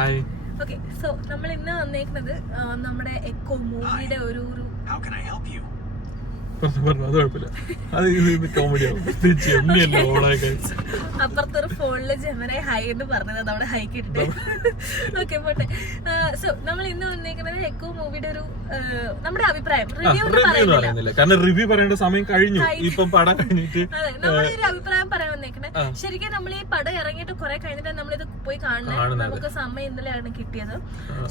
Hi. Okay, so നമ്മൾ ഇന്ന് വന്നേക്കുന്നത് നമ്മുടെ എക്കോ മൂവിയുടെ ഒരു അത് കുഴപ്പമില്ല, അത് ഇത് കോമഡിയാവും. അപ്പുറത്തൊരു ഫോണില് ജമനെ ഹൈ എന്ന് പറഞ്ഞത് അതവിടെ ഹൈ കിട്ടെ. ഓക്കെ പോട്ടെ. സോ നമ്മൾ ഇന്ന് വന്നേക്കുന്നത് എക്കോ മൂവിയുടെ ഒരു നമ്മുടെ അഭിപ്രായം പറയുന്നില്ല, കാരണം റിവ്യൂ പറയേണ്ട സമയം കഴിഞ്ഞു. ഇപ്പം പടം കഴിഞ്ഞിട്ട് അതെ, നമ്മുടെ ഒരു അഭിപ്രായം പറയാൻ വന്നേക്കണേ. ശരിക്കും നമ്മൾ ഈ പടം ഇറങ്ങിയിട്ട് കുറെ കഴിഞ്ഞിട്ട് നമ്മളിത് പോയി കാണണം. നമുക്ക് സമയം ഇന്നലെയാണ് കിട്ടിയത്.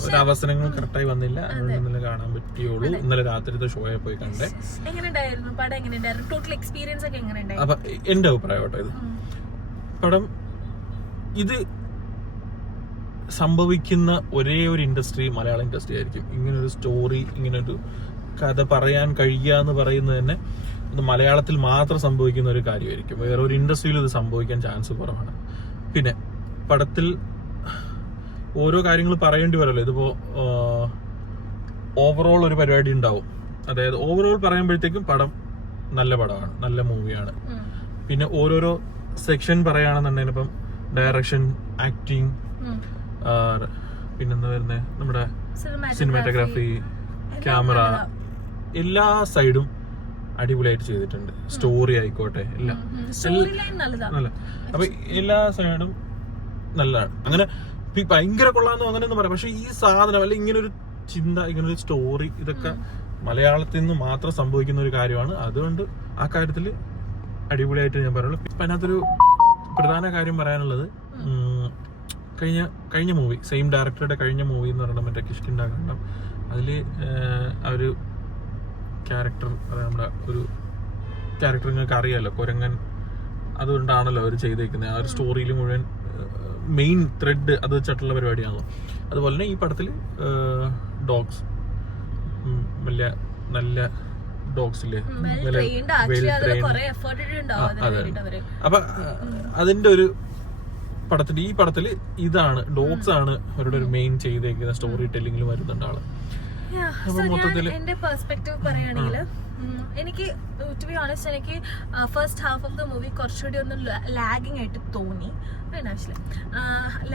ഒരു അവസരങ്ങൾ കറക്റ്റായി വന്നില്ല, ഇന്നലെ കാണാൻ പറ്റിയുള്ളൂ. ഇന്നലെ രാത്രിത്തെ ഷോയെ പോയി കണ്ടേ. എങ്ങനെയുണ്ടായിരുന്നു പടം? എങ്ങനെയുണ്ടായിരുന്നു ടോട്ടൽ എക്സ്പീരിയൻസ് ഒക്കെ എങ്ങനെയുണ്ടായിരുന്നു? അപ്പൊ എന്റെ അഭിപ്രായം കേട്ടോ, ഇത് പടം ഇത് സംഭവിക്കുന്ന ഒരേ ഒരു ഇൻഡസ്ട്രി മലയാളം ഇൻഡസ്ട്രി ആയിരിക്കും. ഇങ്ങനൊരു സ്റ്റോറി, ഇങ്ങനൊരു കഥ പറയാൻ കഴിയുക എന്ന് പറയുന്നത് തന്നെ ഇത് മലയാളത്തിൽ മാത്രം സംഭവിക്കുന്ന ഒരു കാര്യമായിരിക്കും. വേറെ ഒരു ഇൻഡസ്ട്രിയിൽ ഇത് സംഭവിക്കാൻ ചാൻസ് കുറവാണ്. പിന്നെ പടത്തിൽ ഓരോ കാര്യങ്ങൾ പറയേണ്ടി വരുമല്ലോ. ഇതിപ്പോ ഓവറോൾ ഒരു പരിപാടി ഉണ്ടാവും. അതായത് ഓവറോൾ പറയുമ്പോഴത്തേക്കും പടം നല്ല പടമാണ്, നല്ല മൂവിയാണ്. പിന്നെ ഓരോരോ സെക്ഷൻ പറയുകയാണെന്നുണ്ടെങ്കിൽ ഇപ്പം ഡയറക്ഷൻ, ആക്ടിങ്, പിന്നെന്താ വരുന്നത്, നമ്മുടെ സിനിമാറ്റോഗ്രാഫി, ക്യാമറ, എല്ലാ സൈഡും അടിപൊളിയായിട്ട് ചെയ്തിട്ടുണ്ട്. സ്റ്റോറി ആയിക്കോട്ടെ, എല്ലാം നല്ല. അപ്പൊ എല്ലാ സൈഡും നല്ലതാണ്. അങ്ങനെ ഭയങ്കര കൊള്ളാന്നോ അങ്ങനെയൊന്നും പറയാം. പക്ഷെ ഈ സാധനം അല്ലെ, ഇങ്ങനൊരു ചിന്ത, ഇങ്ങനൊരു സ്റ്റോറി, ഇതൊക്കെ മലയാളത്തിൽ നിന്ന് മാത്രം സംഭവിക്കുന്ന ഒരു കാര്യമാണ്. അതുകൊണ്ട് ആ കാര്യത്തിൽ അടിപൊളിയായിട്ട് ഞാൻ പറയുള്ളൂ. ഇപ്പം അതിനകത്തൊരു പ്രധാന കാര്യം പറയാനുള്ളത്, കഴിഞ്ഞ മൂവി, സെയിം ഡയറക്ടറുടെ കഴിഞ്ഞ മൂവി എന്ന് പറയുന്നത് മറ്റേ കിഷ്കിന്ദ. അതിൽ ആ ഒരു ക്യാരക്ടർ, നമ്മുടെ ഒരു ക്യാരക്ടർ നിങ്ങൾക്ക് അറിയാമല്ലോ, കുരങ്ങൻ. അതുകൊണ്ടാണല്ലോ അവർ ചെയ്തേക്കുന്നത്. ആ ഒരു സ്റ്റോറിയിൽ മുഴുവൻ മെയിൻ ത്രെഡ് അത് വെച്ചിട്ടുള്ള പരിപാടിയാണല്ലോ. അതുപോലെ തന്നെ ഈ പടത്തിൽ ഡോഗ്സ്, വലിയ നല്ല ഡോഗ്സ് ഇല്ലേ, അപ്പൊ അതിന്റെ ഒരു പടത്തിന്റെ, ഈ പടത്തില് ഇതാണ്, ഡോഗ്സ് ആണ് അവരുടെ ഒരു മെയിൻ ചെയ്തേക്കുന്ന സ്റ്റോറി ടെല്ലിംഗിൽ വരുന്നുണ്ട് ആള്. എന്റെ പെർസ്പെക്റ്റീവ് പറയുകയാണെങ്കിൽ, എനിക്ക് ടു ബി ഓണസ്റ്റ്, എനിക്ക് first half of the movie കുറച്ചുകൂടി ഒന്ന് ലാഗിങ് ആയിട്ട് തോന്നി.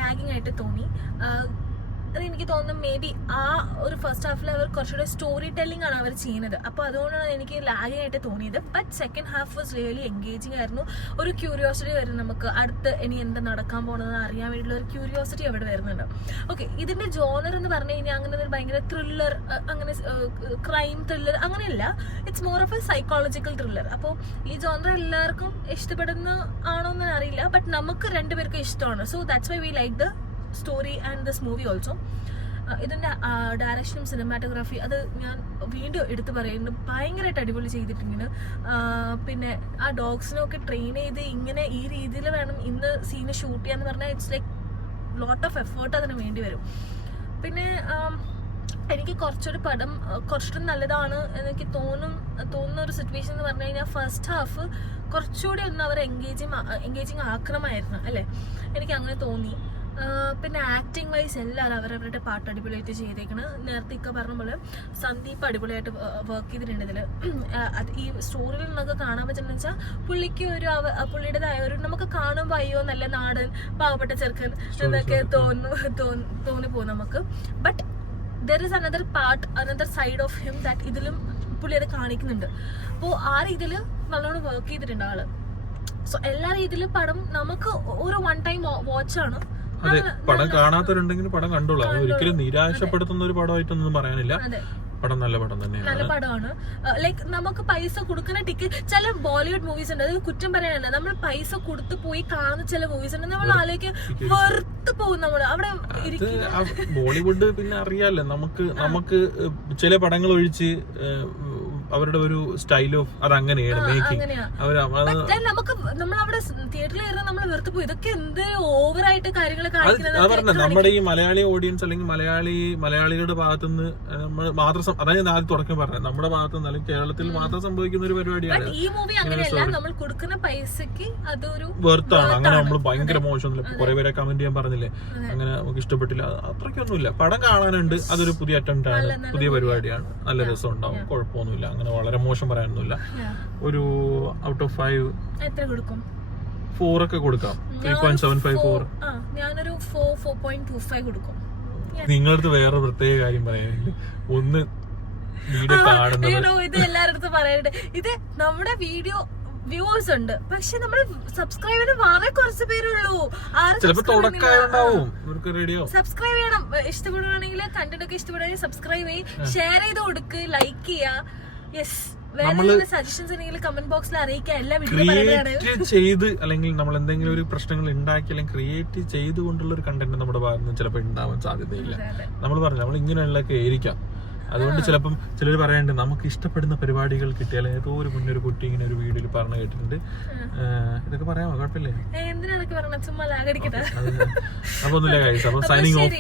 ലാഗിങ് ആയിട്ട് തോന്നി. അതെനിക്ക് തോന്നുന്നു മേ ബി ആ ഒരു ഫസ്റ്റ് ഹാഫിൽ അവർ കുറച്ചുകൂടെ സ്റ്റോറി ടെല്ലിംഗ് ആണ് അവർ ചെയ്യുന്നത്. അപ്പോൾ അതുകൊണ്ടാണ് എനിക്ക് ലാഗിങ് ആയിട്ട് തോന്നിയത്. But second half was really engaging ആയിരുന്നു. ഒരു ക്യൂരിയോസിറ്റി വരും, നമുക്ക് അടുത്ത് ഇനി എന്താ നടക്കാൻ പോകുന്നത് അറിയാൻ വേണ്ടിയുള്ള ഒരു ക്യൂരിയോസിറ്റി അവിടെ വരുന്നുണ്ട്. ഓക്കെ, ഇതിന്റെ ജോണർ എന്ന് പറഞ്ഞു കഴിഞ്ഞാൽ അങ്ങനെ ഒരു ഭയങ്കര ത്രില്ലർ, അങ്ങനെ ക്രൈം ത്രില്ലർ അങ്ങനെയല്ല. It's more of A psychological thriller. അപ്പോൾ ഈ ജോണർ എല്ലാവർക്കും ഇഷ്ടപ്പെടുന്ന ആണോ എന്ന് അറിയില്ല, ബട്ട് നമുക്ക് രണ്ടുപേർക്കും ഇഷ്ടമാണ്. So that's why we like the story and this movie also. ഇതിൻ്റെ ഡയറക്ഷനും സിനിമാറ്റോഗ്രാഫി, അത് ഞാൻ വീണ്ടും എടുത്തു പറയുന്നു, ഭയങ്കരമായിട്ട് അടിപൊളി ചെയ്തിട്ടുണ്ട്. പിന്നെ ആ ഡോഗ്സിനൊക്കെ ട്രെയിൻ ചെയ്ത് ഇങ്ങനെ ഈ രീതിയിൽ വേണം ഇന്ന് സീന് ഷൂട്ട് ചെയ്യാന്ന് പറഞ്ഞാൽ it's like lot of effort അതിന് വേണ്ടി വരും. പിന്നെ എനിക്ക് കുറച്ചൊരു പടം കുറച്ചുകൂടി നല്ലതാണ് എനിക്ക് തോന്നുന്ന ഒരു സിറ്റുവേഷൻ എന്ന് പറഞ്ഞു കഴിഞ്ഞാൽ, ഫസ്റ്റ് ഹാഫ് കുറച്ചുകൂടി ഒന്ന് അവർ എൻഗേജിങ് ആക്കണമായിരുന്നു അല്ലേ, എനിക്ക് അങ്ങനെ തോന്നി. പിന്നെ ആക്ടിങ് വൈസ് എല്ലാവരും അവരവരുടെ പാട്ട് അടിപൊളിയായിട്ട് ചെയ്തേക്കണം. നേരത്തെ ഒക്കെ പറഞ്ഞ പോലെ സന്ദീപ് അടിപൊളിയായിട്ട് വർക്ക് ചെയ്തിട്ടുണ്ട് ഇതിൽ. ഈ സ്റ്റോറിയിൽ നിന്നൊക്കെ കാണാൻ പറ്റുന്ന വെച്ചാൽ പുള്ളിക്ക് ഒരു പുള്ളിയുടേതായ ഒരു, നമുക്ക് കാണുമ്പോൾ അയ്യോ നല്ല നാടൻ പാവപ്പെട്ട ചെറുക്കൻ എന്നൊക്കെ തോന്നിപ്പോകും നമുക്ക്. But there is another part, another side of him that ഇതിലും പുള്ളി അത് കാണിക്കുന്നുണ്ട്. അപ്പോൾ ആ രീതിയിൽ നല്ലോണം വർക്ക് ചെയ്തിട്ടുണ്ട് ആള്. സോ എല്ലാ രീതിയിലും പടം നമുക്ക് ഒരു വൺ ടൈം വാച്ചാണ്. അതെ, പടം കാണാത്തവരുണ്ടെങ്കിൽ പടം കണ്ടോളൂ. അത് ഒരിക്കലും നിരാശപ്പെടുത്തുന്ന ഒരു പടമായിട്ടൊന്നും പറയാനില്ല. പടം നല്ല പടം തന്നെയാണ്, നല്ല പടമാണ്. ലൈക്ക് നമുക്ക് പൈസ കൊടുക്കുന്ന ടിക്കറ്റ്, ചില ബോളിവുഡ് മൂവീസ് ഉണ്ട്, അത് കുറ്റം പറയാനല്ല, നമ്മൾ പൈസ കൊടുത്ത് പോയി കാണുന്ന ചില മൂവീസ് ഉണ്ട്, നമ്മൾ ആലോചിക്ക് വെറുത്ത് പോകും നമ്മൾ അവിടെ. ബോളിവുഡ് പിന്നെ അറിയാലോ, നമുക്ക് ചില പടങ്ങൾ ഒഴിച്ച് അവരുടെ ഒരു സ്റ്റൈൽ ഓഫ് അത് അങ്ങനെയാണ് മേക്കിംഗ്. നമുക്ക് നമ്മളവിടെ തിയേറ്ററിൽ നമ്മൾ വെറുതെ പോയി, ഇതൊക്കെ എന്ത് ഓവറായിട്ട് കാര്യങ്ങൾ കാണിക്കുന്നത്. നമ്മുടെ ഈ മലയാളി ഓഡിയൻസ് അല്ലെങ്കിൽ മലയാളികളുടെ ഭാഗത്തുനിന്ന് നമ്മൾ മാത്രം, അതായത് ഞാൻ ആദ്യം തുടക്കം പറഞ്ഞത്, നമ്മുടെ ഭാഗത്തുനിന്ന് അല്ലെങ്കിൽ കേരളത്തിൽ മാത്രം സംഭവിക്കുന്ന ഒരു പരിപാടിയാണ് ഈ മൂവി. അങ്ങനെയല്ല, നമ്മൾ കൊടുക്കുന്ന പൈസക്ക് അതൊരു വെർത്താണ്. അങ്ങനെ നമ്മൾ ഭയങ്കര മോശമൊന്നുമില്ല. കുറെ പേരെ കമന്റ് ചെയ്യാൻ പറഞ്ഞില്ലേ, അങ്ങനെ നമുക്ക് ഇഷ്ടപ്പെട്ടില്ല, അത്രയ്ക്കൊന്നുമില്ല. പടം കാണാനുണ്ട്, അതൊരു പുതിയ അറ്റംപ്റ്റ് ആണ്, പുതിയ പരിപാടിയാണ്, നല്ല രസം ഉണ്ടാവും, കുഴപ്പമൊന്നുമില്ല. അങ്ങനെ വളരെ മോശം പറയാനൊന്നുമില്ല. ഒരു ഔട്ട് ഓഫ് 5 എത്ര കൊടുക്കും? 4 ഒക്കെ കൊടുക്കാം. 3.75 4. ഞാനൊരു 4.25 കൊടുക്കും. നിങ്ങളടുത്ത് വേറെ പ്രത്യേക കാര്യം പറയാനുണ്ട്. ഒന്ന് വീഡിയോ കാണുന്നത് ഇത് എല്ലാരടുത്തും പറയാനുണ്ട്. ഇത് നമ്മുടെ വീഡിയോ വ്യൂവേഴ്സ് ഉണ്ട്, പക്ഷെ നമ്മുടെ സബ്സ്ക്രൈബർ വളരെ കുറച്ച് പേരുള്ളൂ. സബ്സ്ക്രൈബ് ചെയ്യണം. ഇഷ്ടപ്പെടുകയാണെങ്കിൽ കണ്ടന്റ് ഒക്കെ ഇഷ്ടപ്പെടുകയാണെങ്കിൽ സബ്സ്ക്രൈബ് ചെയ്യും, ഷെയർ ചെയ്ത് കൊടുക്ക്, ലൈക്ക് ചെയ്യാ. യെസ്, വേറെ സജഷൻസ് ഉണ്ടെങ്കിൽ കമന്റ് ബോക്സിൽ അറിയിക്കാം. എല്ലാ ക്രിയേറ്റ് ചെയ്ത് അല്ലെങ്കിൽ നമ്മൾ എന്തെങ്കിലും ഒരു പ്രശ്നങ്ങൾ ഉണ്ടാക്കി അല്ലെങ്കിൽ ക്രിയേറ്റ് ചെയ്തുകൊണ്ടുള്ള ഒരു കണ്ടന്റ് നമ്മുടെ ഭാഗത്ത് നിന്ന് ചിലപ്പോൾ ഉണ്ടാവാൻ സാധ്യതയില്ല. നമ്മൾ പറഞ്ഞു നമ്മൾ ഇങ്ങനെയുള്ളതൊക്കെ ആയിരിക്കാം. അതുകൊണ്ട് ചിലപ്പം ചിലർ പറയാനുണ്ട് നമുക്ക് ഇഷ്ടപ്പെടുന്ന പരിപാടികൾ കിട്ടിയാൽ ഏതോ ഒരു മുന്നൊരു കുട്ടി ഇങ്ങനെ ഒരു വീഡിയോയിൽ പറഞ്ഞു കേട്ടിട്ടുണ്ട്. ഇതൊക്കെ പറയാമോ? കുഴപ്പമില്ലേ? ചുമ്മാ ലാഗടിക്കട്ടെ. അപ്പൊ ഒന്നുമില്ല ഗൈസ്. അപ്പൊ സൈനിങ് ഓഫ്.